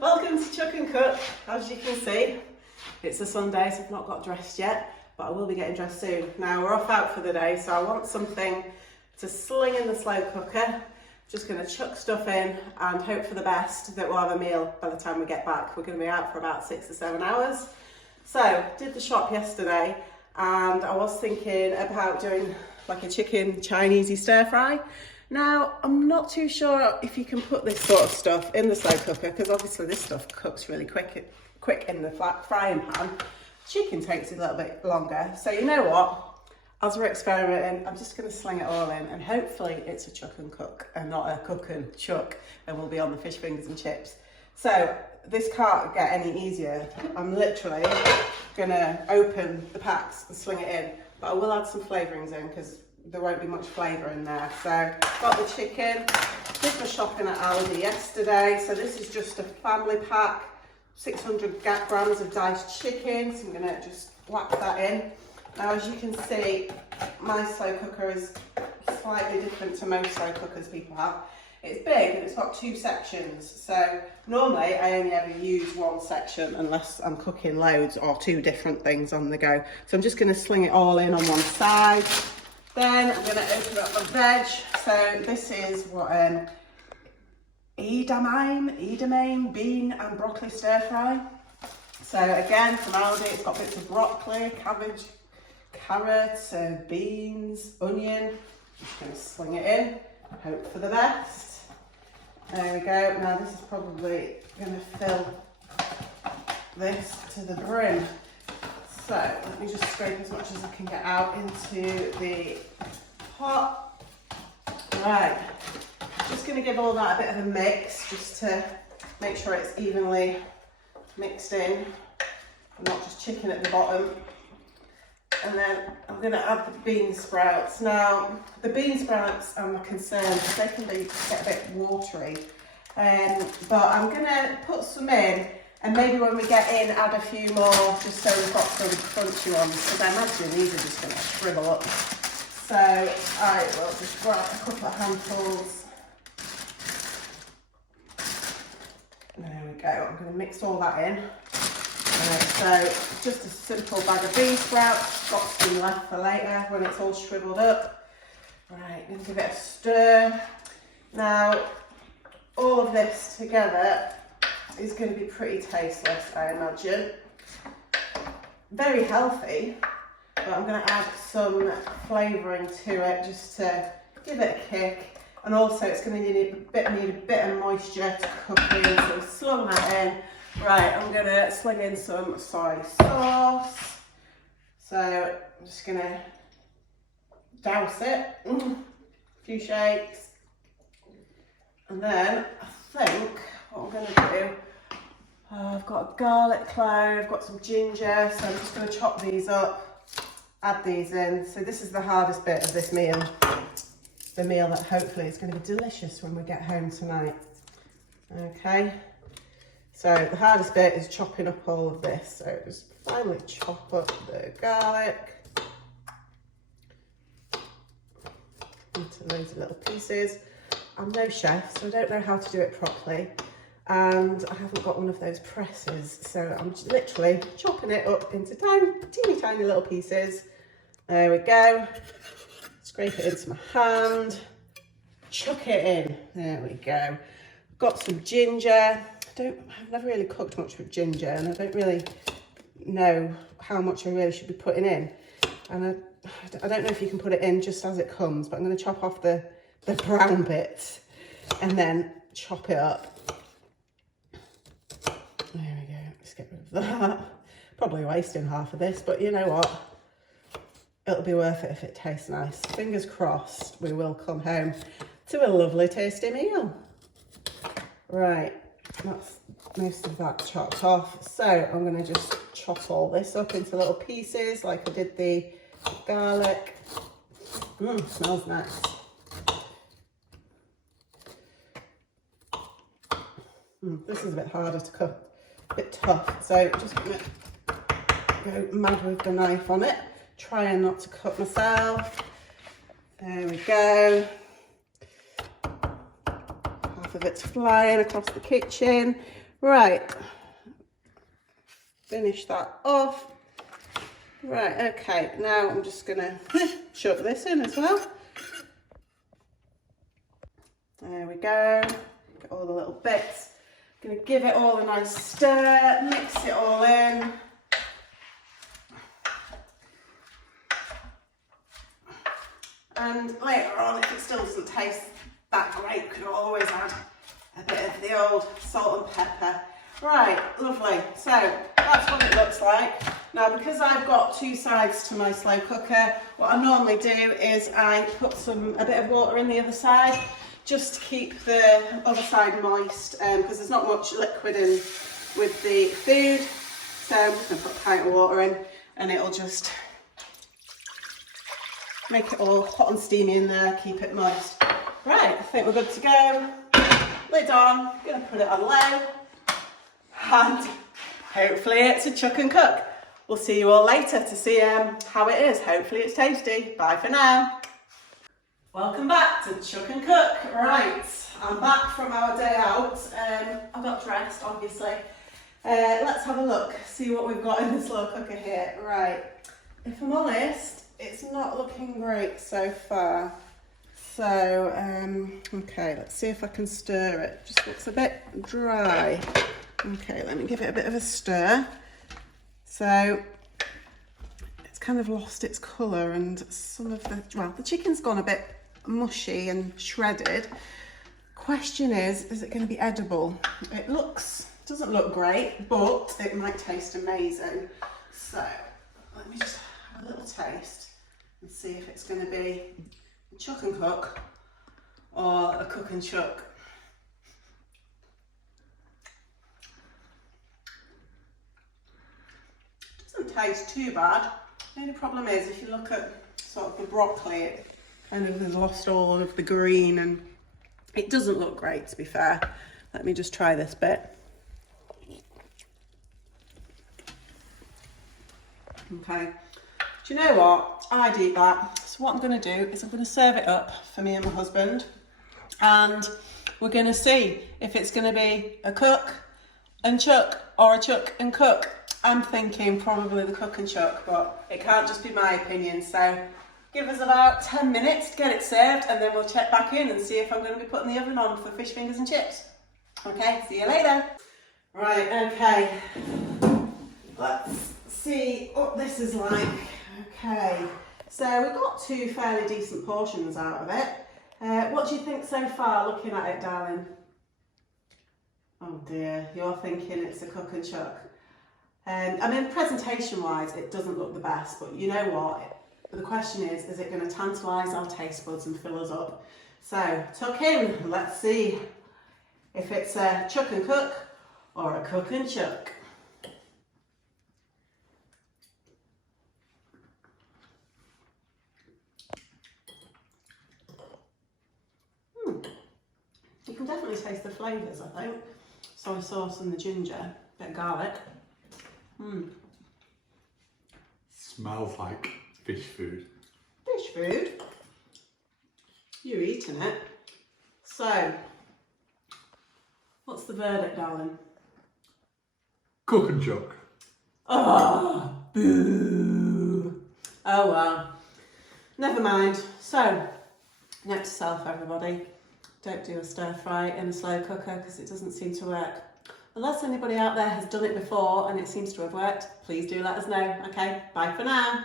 Welcome to Chuck and Cook. As you can see, it's a Sunday, so I've not got dressed yet, but I will be getting dressed soon. Now we're off out for the day, so I want something to sling in the slow cooker. Just going to chuck stuff in and hope for the best that we'll have a meal by the time we get back. We're going to be out for about 6 or 7 hours. So, did the shop yesterday, and I was thinking about doing like a chicken Chinesey stir fry. Now, I'm not too sure if you can put this sort of stuff in the slow cooker, because obviously this stuff cooks really quick in the frying pan. Chicken takes a little bit longer. So you know what? As we're experimenting, I'm just going to sling it all in, and hopefully it's a chuck and cook and not a cook and chuck, and we'll be on the fish fingers and chips. So this can't get any easier. I'm literally going to open the packs and sling it in, but I will add some flavourings in because there won't be much flavour in there. So got the chicken, did my shopping at Aldi yesterday. So this is just a family pack, 600 grams of diced chicken. So I'm gonna just whack that in. Now as you can see, my slow cooker is slightly different to most slow cookers people have. It's big and it's got 2 sections. So normally I only ever use one section unless I'm cooking loads or 2 different things on the go. So I'm just gonna sling it all in on one side. Then I'm going to open up my veg. So this is what edamame, bean and broccoli stir fry. So again, from Aldi, it's got bits of broccoli, cabbage, carrots, beans, onion. Just going to sling it in, hope for the best. There we go. Now this is probably going to fill this to the brim. So let me just scrape as much as I can get out into the pot. Right, just going to give all that a bit of a mix just to make sure it's evenly mixed in, not just chicken at the bottom. And then I'm going to add the bean sprouts. Now the bean sprouts are my concern because they can get a bit watery, but I'm going to put some in. And maybe when we get in, add a few more, just so we've got some crunchy ones, because I imagine these are just going to shrivel up. So I will just grab a couple of handfuls. There we go, I'm going to mix all that in. So just a simple bag of bean sprouts, got some left for later when it's all shriveled up. Right, then give it a stir. Now, all of this together is going to be pretty tasteless, I imagine. Very healthy, but I'm going to add some flavouring to it just to give it a kick. And also it's going to need a bit of moisture to cook in, so we've slung that in. Right, I'm going to sling in some soy sauce. So I'm just going to douse it, a few shakes. And then I think what I'm going to do, I've got a garlic clove, I've got some ginger, so I'm just going to chop these up, add these in. So this is the hardest bit of this meal, the meal that hopefully is going to be delicious when we get home tonight. Okay, so the hardest bit is chopping up all of this. So just finally chop up the garlic into those little pieces. I'm no chef, so I don't know how to do it properly. And I haven't got one of those presses, so I'm just literally chopping it up into teeny tiny little pieces. There we go. Scrape it into my hand, chuck it in. There we go. Got some ginger. I've never really cooked much with ginger, and I don't really know how much I really should be putting in. And I don't know if you can put it in just as it comes, but I'm going to chop off the brown bits and then chop it up. There we go, let's get rid of that. Probably wasting half of this, but you know what? It'll be worth it if it tastes nice. Fingers crossed we will come home to a lovely tasty meal. Right, that's most of that chopped off. So I'm going to just chop all this up into little pieces like I did the garlic. Smells nice. This is a bit harder to cook. A bit tough, so just gonna go mad with the knife on it, trying not to cut myself. There we go. Half of it's flying across the kitchen. Right, finish that off. Right, okay, now I'm just gonna shove this in as well. There we go, get all the little bits. Gonna give it all a nice stir, mix it all in. And later on, if it still doesn't taste that great, you could always add a bit of the old salt and pepper. Right, lovely. So that's what it looks like. Now, because I've got two sides to my slow cooker, what I normally do is I put a bit of water in the other side, just to keep the other side moist, because there's not much liquid in with the food. So I'm just going to put a pint of water in, and it'll just make it all hot and steamy in there, keep it moist. Right, I think we're good to go. Lid on, I'm going to put it on low, and hopefully it's a chuck and cook. We'll see you all later to see how it is. Hopefully it's tasty. Bye for now. Welcome back to Chuck and Cook. Right, I'm back from our day out. I got dressed, obviously. Let's have a look, see what we've got in the slow cooker here. Right, if I'm honest, it's not looking great so far. So, okay, let's see if I can stir it. Just looks a bit dry. Okay, let me give it a bit of a stir. So, it's kind of lost its colour, and some of the chicken's gone a bit mushy and shredded. Question is it going to be edible? It doesn't look great, but it might taste amazing. So, let me just have a little taste and see if it's going to be a chuck and cook or a cook and chuck. Doesn't taste too bad. The only problem is if you look at sort of the broccoli, it kind of has lost all of the green and it doesn't look great, to be fair. Let me just try this bit. Okay, do you know what? I'd eat that. So what I'm going to do is I'm going to serve it up for me and my husband, and we're going to see if it's going to be a cook and chuck or a chuck and cook. I'm thinking probably the cook and chuck, but it can't just be my opinion. So give us about 10 minutes to get it served, and then we'll check back in and see if I'm going to be putting the oven on for fish fingers and chips. Okay, see you later. Right, okay. Let's see what this is like. Okay, so we've got two fairly decent portions out of it. What do you think so far, looking at it, darling? Oh dear, you're thinking it's a cook and chuck. I mean, presentation-wise, it doesn't look the best, but you know what? The question is it going to tantalise our taste buds and fill us up? So, tuck in. Let's see if it's a chuck and cook or a cook and chuck. You can definitely taste the flavours, I think. Soy sauce and the ginger, bit of garlic. Smells like fish food. Fish food? You're eating it. So, what's the verdict, darling? Cook and chuck. Oh, boo. Oh well. Never mind. So, note to self, everybody. Don't do a stir fry in a slow cooker because it doesn't seem to work. Unless anybody out there has done it before and it seems to have worked, please do let us know. Okay, bye for now.